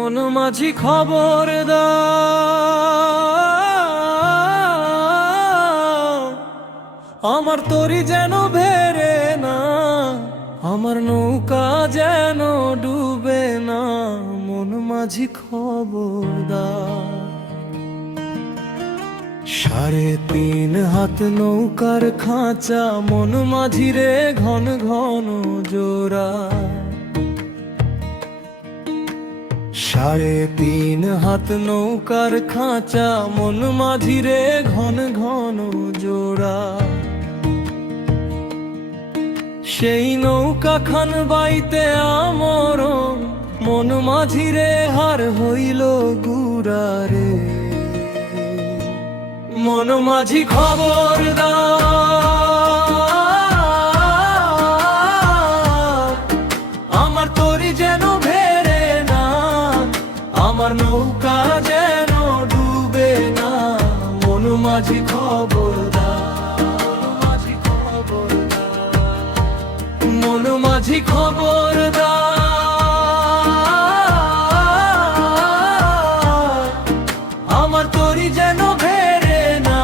মন মাঝি খবর দাও, আমার তরি যেন ভেরে না, আমার নৌকা যেন ডুবে না। মন মাঝি খবর দাও। 3.5 হাত নৌকার খাঁচা, মন মাঝিরে ঘন ঘন জোড়া। 3.5 হাত নৌকার খাঁচা, মন মাঝিরে ঘন ঘন জোড়া। সেই নৌকা খান বাইতে আমরণ, মন মাঝিরে হার হইল গুড়ারে। মন মাঝি খবর দাও, আমার তরি যেন ভেরে না, আমার নৌকা যেন ডুবে না। মন মাঝি খবর দাও, মন মাঝি খবর দাও, আমার তরি যেন ভেরে না,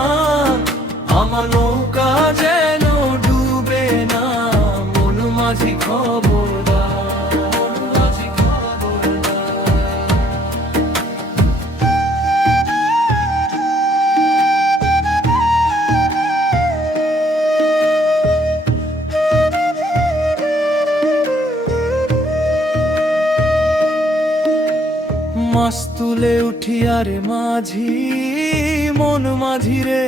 আমার নৌকা যেন ডুবে না। মন মাঝি খবর দাও, মন মাঝি খবর দাও। মাছ তুলে উঠি আরে মাঝি, মন মাঝি রে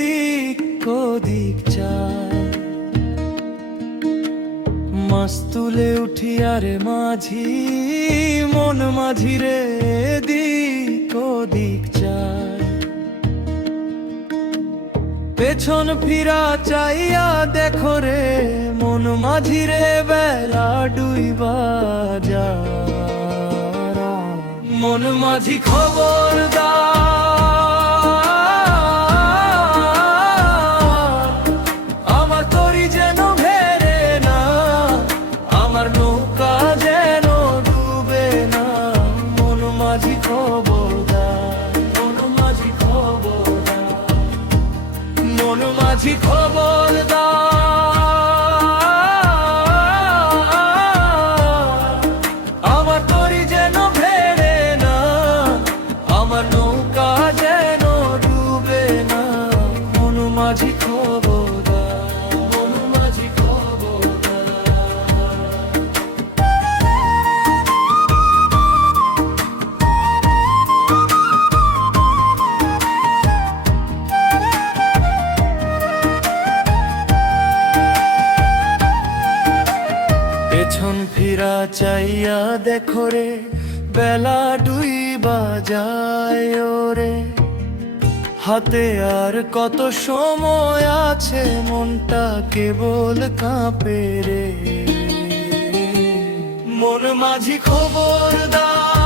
দিক ওদিক চায়। মাছ তুলে উঠি আরে মাঝি, মন মাঝি রে দিক ওদিক চায়। পেছন ফিরা চাইয়া দেখো রে, মন মাঝি রে বেলা ডুইবা যায়। মন মাঝি খবর দাও, আমার তরি যেন ভেরে না, আমার নৌকা যেন ডুবে না। মন মাঝি খবর দাও, মন মাঝি খবর দাও, মন মাঝি খবর দাও, আমার তরি যেন ভেরে না, আমার নৌকা যেন ডুবে না। মন মাঝি খবর দাও, মন মাঝি খবর দাও। পেছন ফিরা চাইয়া দেখো রে, বেলা ডুইবা যায় ওরে। হাতে আর কত সময় আছে, মনটা কেবল কাঁপে রে। মন মাঝি খবর দাও,